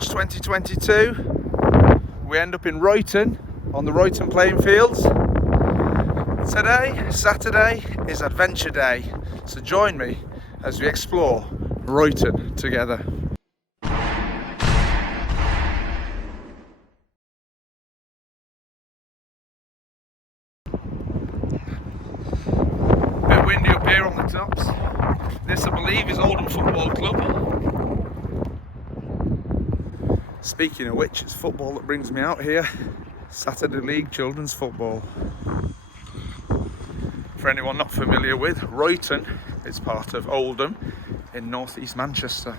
March 2022. We end up in Royton, on the Royton playing fields. Today, Saturday, is Adventure Day, so join me as we explore Royton together. Bit windy up here on the tops. This, I believe, is Oldham Football Club. Speaking of which, it's football that brings me out here. Saturday League Children's Football. For anyone not familiar with, Royton is part of Oldham in northeast Manchester.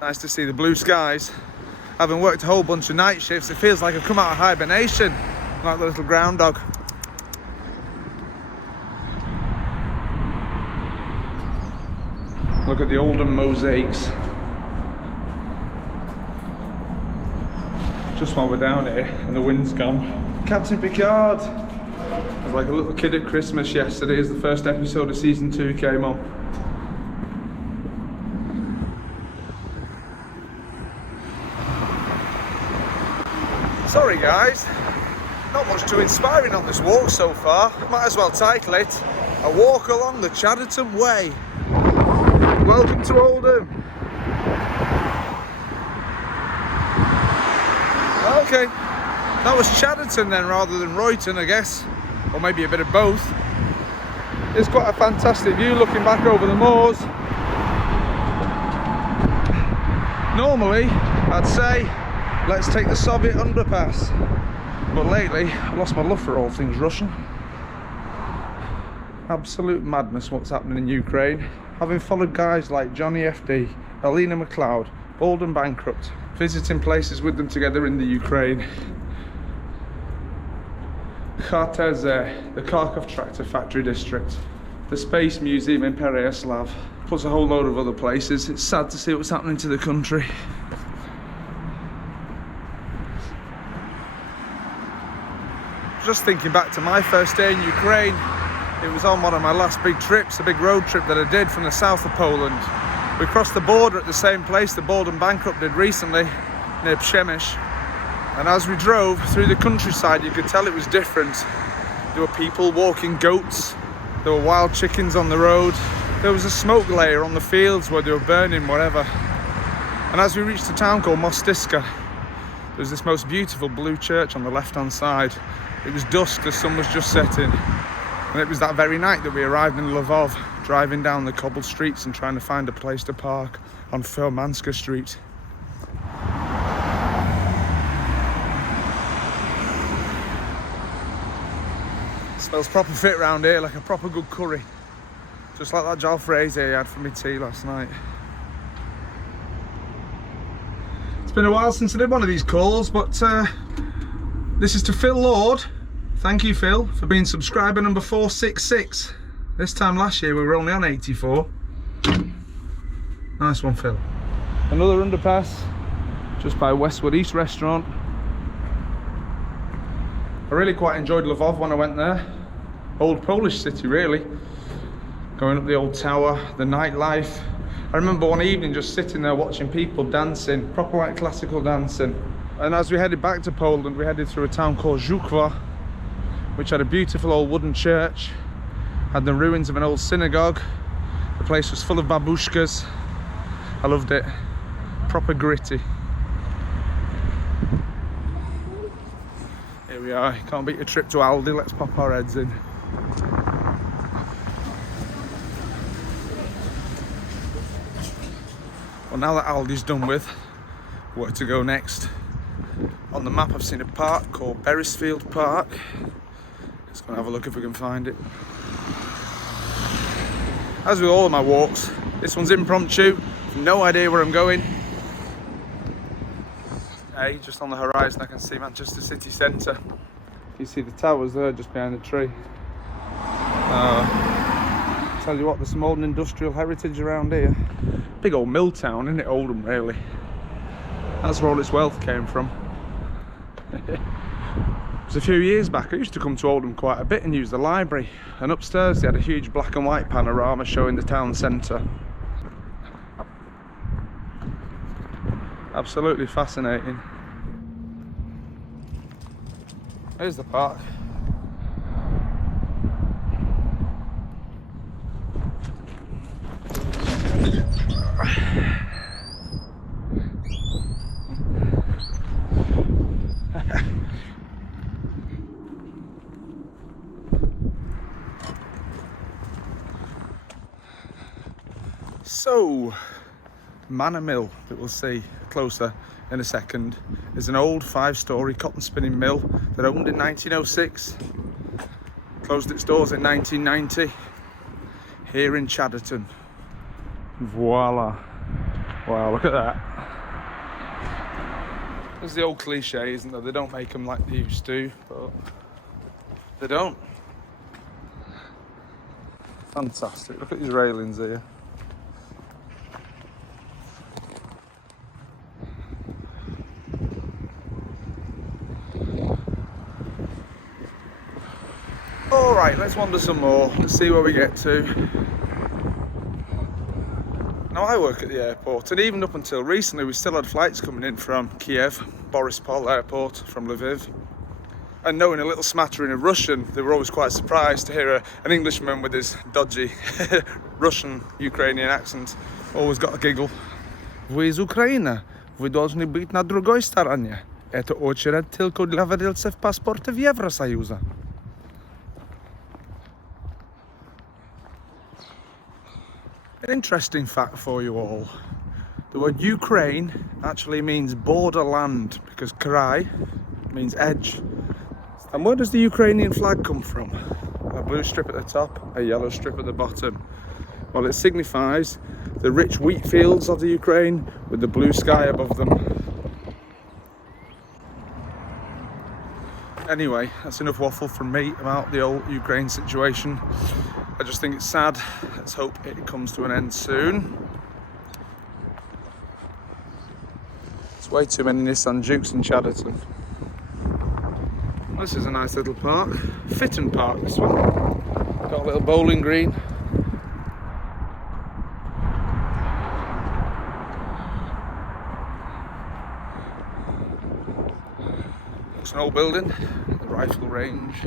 Nice to see the blue skies. Having worked a whole bunch of night shifts, it feels like I've come out of hibernation, like the little groundhog. Look at the Oldham mosaics. Just while we're down here and the wind's gone. Captain Picard! I was like a little kid at Christmas yesterday as the first episode of season 2 came on. Sorry guys, not much too inspiring on this walk so far. Might as well title it, A Walk Along the Chadderton Way. Welcome to Oldham. Okay, that was Chadderton then rather than Royton, I guess, or maybe a bit of both. It's quite a fantastic view looking back over the moors. Normally, I'd say, let's take the Soviet Underpass, but lately I've lost my love for all things Russian. Absolute madness what's happening in Ukraine. Having followed guys like Johnny FD, Alina McLeod, Oldham Bankrupt, visiting places with them together in the Ukraine. Kharteze, the Kharkov tractor factory district, the Space Museum in Perisfield, plus a whole load of other places. It's sad to see what's happening to the country. Just thinking back to my first day in Ukraine, it was on one of my last big trips, a big road trip that I did from the south of Poland. We crossed the border at the same place the Oldham Bankrupt did recently, near Przemyśl. And as we drove through the countryside, you could tell it was different. There were people walking goats, there were wild chickens on the road, there was a smoke layer on the fields where they were burning whatever. And as we reached a town called Mostyska, there was this most beautiful blue church on the left-hand side. It was dusk, the sun was just setting. And it was that very night that we arrived in Lvov, driving down the cobbled streets and trying to find a place to park on Firmanska Street. It smells proper fit round here, like a proper good curry. Just like that jalfrezi I had for my tea last night. It's been a while since I did one of these calls, but this is to Phil Lord. Thank you, Phil, for being subscriber number 466. This time last year we were only on 84. Nice one, Phil. Another underpass just by Westwood East Restaurant. I really quite enjoyed Lvov when I went there. Old Polish city, really. Going up the old tower, the nightlife. I remember one evening just sitting there watching people dancing, proper like classical dancing. And as we headed back to Poland, we headed through a town called Żukowo, which had a beautiful old wooden church, had the ruins of an old synagogue. The place was full of babushkas. I loved it. Proper gritty. Here we are. Can't beat a trip to Aldi. Let's pop our heads in. Well, now that Aldi's done with, where to go next? On the map I've seen a park called Perisfield Park. Let's go and have a look if we can find it. As with all of my walks, this one's impromptu, no idea where I'm going. Hey, just on the horizon I can see Manchester city centre. You see the towers there just behind the tree. Tell you what, there's some old industrial heritage around here. Big old mill town, isn't it? Oldham, really. That's where all its wealth came from. It was a few years back. I used to come to Oldham quite a bit and use the library, and upstairs they had a huge black and white panorama showing the town centre. Absolutely fascinating. There's the park. So, Manor Mill, that we'll see closer in a second, is an old 5-storey cotton spinning mill that opened in 1906, closed its doors in 1990, here in Chadderton. Voila. Wow, look at that. There's the old cliche, isn't there? They don't make them like they used to, but they don't. Fantastic. Look at these railings here. Alright, let's wander some more. Let's see where we get to. Now, I work at the airport, and even up until recently we still had flights coming in from Kiev, Perisfield Airport, from Lviv. And knowing a little smattering of Russian, they were always quite surprised to hear an Englishman with his dodgy Russian Ukrainian accent. Always got a giggle. Вы из Украины, вы должны быть на другой стороне. Это очередь только для владельцев паспортов Евросоюза. An interesting fact for you all. The word Ukraine actually means borderland, because krai means edge. And where does the Ukrainian flag come from? A blue strip at the top, a yellow strip at the bottom. Well, it signifies the rich wheat fields of the Ukraine with the blue sky above them. Anyway, that's enough waffle from me about the old Ukraine situation. I just think it's sad. Let's hope it comes to an end soon. There's way too many Nissan Jukes in Chadderton. This is a nice little park. Fitton Park, this one. Got a little bowling green. It's an old building, the rifle range.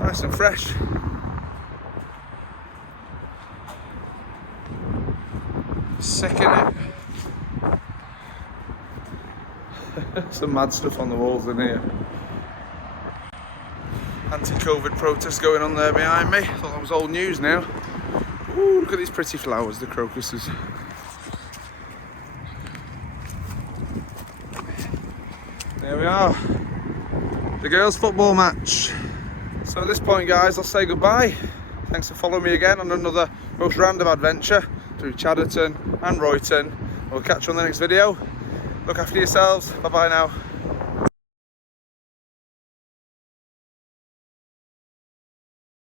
Nice and fresh. Sick in it. Some mad stuff on the walls in here. Anti-Covid protests going on there behind me. Thought that was old news now. Ooh, look at these pretty flowers, the crocuses. There we are. The girls' football match. So at this point, guys, I'll say goodbye. Thanks for following me again on another most random adventure through Chadderton and Royton. We'll catch you on the next video. Look after yourselves. Bye bye now.